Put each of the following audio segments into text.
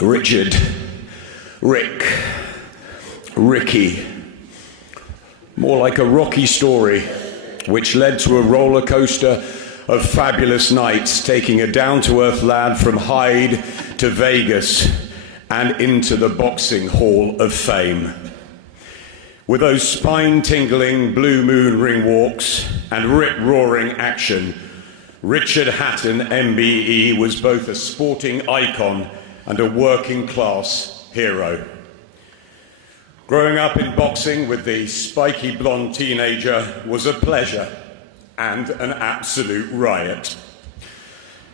Richard, Rick, Ricky. More like a Rocky story, which led to a roller coaster of fabulous nights, taking a down-to-earth lad from Hyde to Vegas and into the Boxing Hall of Fame. With those spine-tingling blue moon ring walks and rip-roaring action, Richard Hatton, MBE, was both a sporting icon and a working-class hero. Growing up in boxing with the spiky blonde teenager was a pleasure and an absolute riot.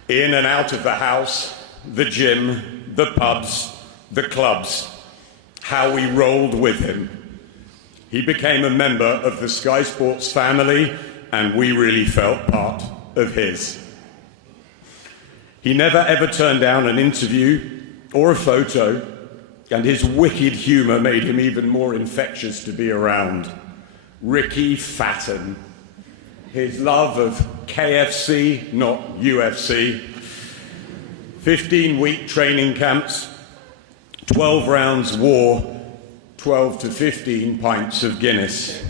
In and out of the house, the gym, the pubs, the clubs, how we rolled with him. He became a member of the Sky Sports family, and we really felt part of his. He never ever turned down an interview or a photo, and his wicked humour made him even more infectious to be around. Ricky Hatton. His love of KFC, not UFC. 15-week training camps, 12 rounds war, 12 to 15 pints of Guinness.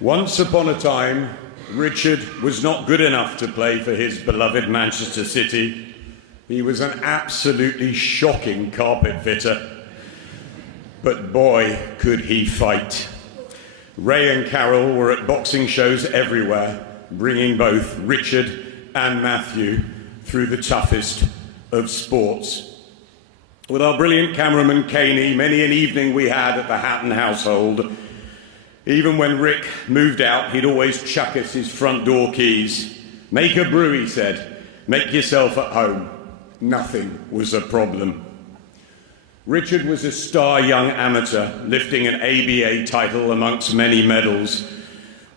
Once upon a time, Richard was not good enough to play for his beloved Manchester City. He was an absolutely shocking carpet fitter. But boy, could he fight. Ray and Carol were at boxing shows everywhere, bringing both Richard and Matthew through the toughest of sports. With our brilliant cameraman Caney, many an evening we had at the Hatton household. Even when Rick moved out, he'd always chuck us his front door keys. Make a brew, he said. Make yourself at home. Nothing was a problem. Richard was a star young amateur, lifting an ABA title amongst many medals.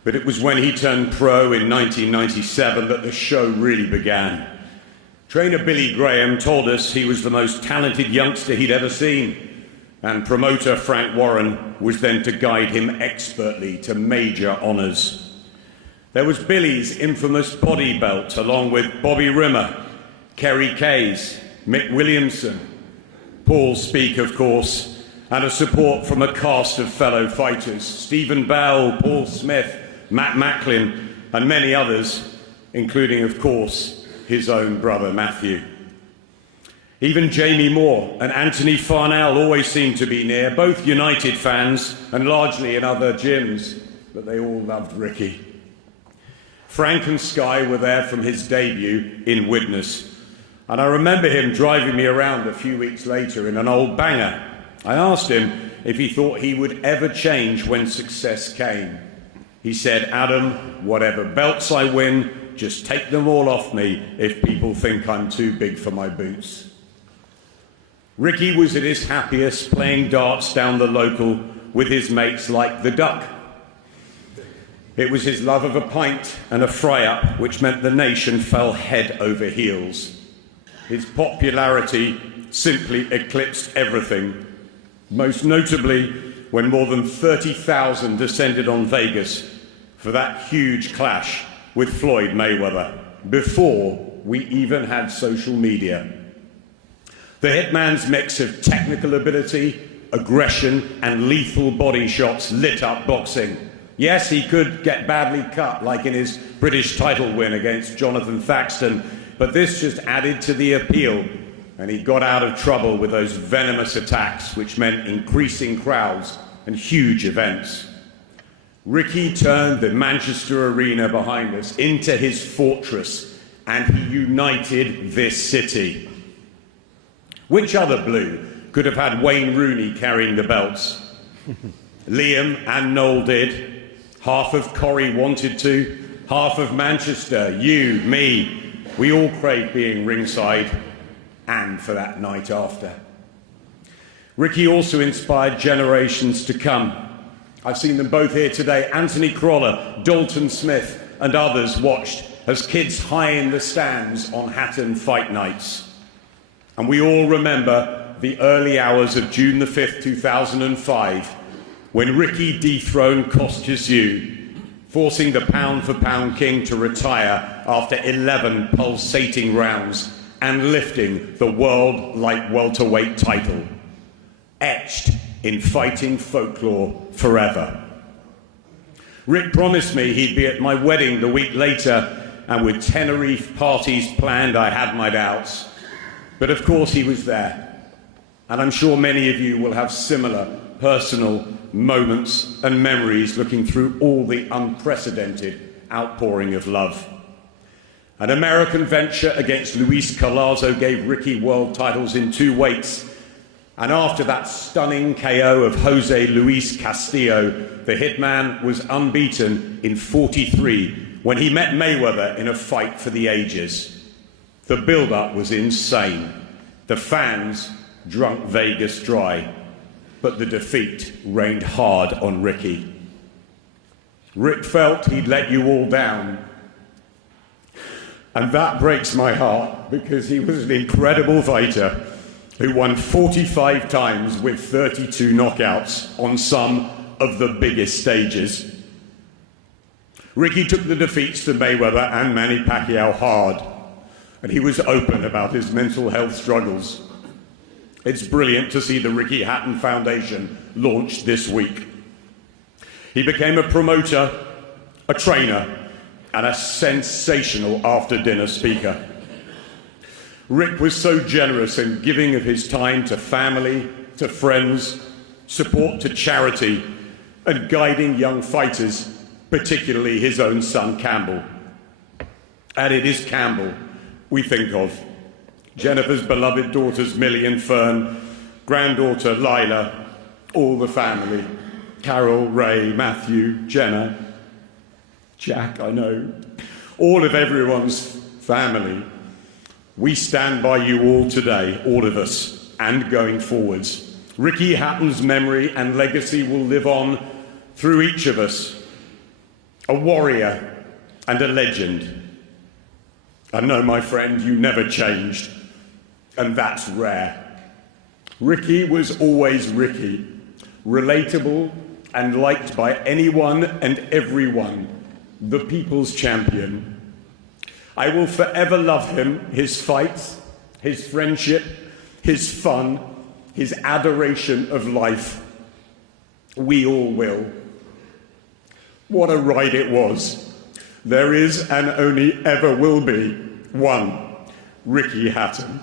But it was when he turned pro in 1997 that the show really began. Trainer Billy Graham told us he was the most talented youngster he'd ever seen, and promoter Frank Warren was then to guide him expertly to major honours. There was Billy's infamous body belt, along with Bobby Rimmer, Kerry Kays, Mick Williamson, Paul Speak, of course, and a support from a cast of fellow fighters, Stephen Bell, Paul Smith, Matt Macklin, and many others, including, of course, his own brother Matthew. Even Jamie Moore and Anthony Farnell always seemed to be near, both United fans and largely in other gyms, but they all loved Ricky. Frank and Sky were there from his debut in Widnes, and I remember him driving me around a few weeks later in an old banger. I asked him if he thought he would ever change when success came. He said, "Adam, whatever belts I win, just take them all off me if people think I'm too big for my boots." Ricky was at his happiest playing darts down the local with his mates like the Duck. It was his love of a pint and a fry-up which meant the nation fell head over heels. His popularity simply eclipsed everything, most notably when more than 30,000 descended on Vegas for that huge clash with Floyd Mayweather, before we even had social media. The hitman's mix of technical ability, aggression, and lethal body shots lit up boxing. Yes, he could get badly cut, like in his British title win against Jonathan Thaxton, but this just added to the appeal, and he got out of trouble with those venomous attacks, which meant increasing crowds and huge events. Ricky turned the Manchester arena behind us into his fortress, and he united this city. Which other Blue could have had Wayne Rooney carrying the belts? Liam and Noel did. Half of Corrie wanted to. Half of Manchester, you, me, we all craved being ringside, and for that night after. Ricky also inspired generations to come. I've seen them both here today. Anthony Croller, Dalton Smith, and others watched as kids high in the stands on Hatton fight nights. And we all remember the early hours of June the 5th, 2005, when Ricky dethroned Kostya Tszyu, forcing the pound-for-pound king to retire after 11 pulsating rounds and lifting the world light welterweight title, etched in fighting folklore forever. Rick promised me he'd be at my wedding the week later, and with Tenerife parties planned, I had my doubts. But of course he was there. And I'm sure many of you will have similar personal moments and memories looking through all the unprecedented outpouring of love. An American venture against Luis Collazo gave Ricky world titles in 2 weights. And after that stunning KO of Jose Luis Castillo, the hitman was unbeaten in 43 when he met Mayweather in a fight for the ages. The build-up was insane. The fans drunk Vegas dry, but the defeat rained hard on Ricky. Rick felt he'd let you all down. And that breaks my heart, because he was an incredible fighter who won 45 times with 32 knockouts on some of the biggest stages. Ricky took the defeats to Mayweather and Manny Pacquiao hard, and he was open about his mental health struggles. It's brilliant to see the Ricky Hatton Foundation launched this week. He became a promoter, a trainer, and a sensational after-dinner speaker. Rick was so generous in giving of his time to family, to friends, support to charity, and guiding young fighters, particularly his own son Campbell. And it is Campbell we think of. Jennifer's beloved daughters Millie and Fern, granddaughter Lila, all the family, Carol, Ray, Matthew, Jenna, Jack, I know, all of everyone's family. We stand by you all today, all of us, and going forwards. Ricky Hatton's memory and legacy will live on through each of us. A warrior and a legend. I know, my friend, you never changed, and that's rare. Ricky was always Ricky, relatable and liked by anyone and everyone, the people's champion. I will forever love him, his fights, his friendship, his fun, his adoration of life. We all will. What a ride it was. There is and only ever will be one Ricky Hatton.